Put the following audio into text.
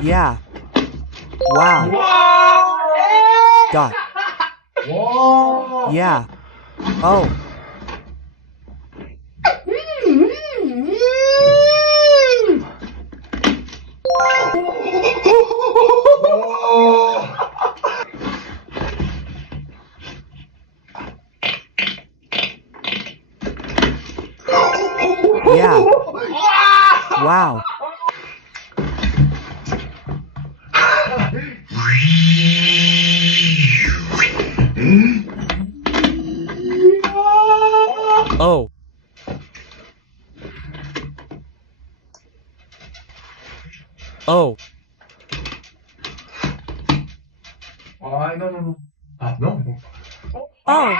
Yeah. Wow. Dot. Yeah. Oh. Yeah. Wow. Oh. Oh. Ay, no, no, no. Ah, no. Oh.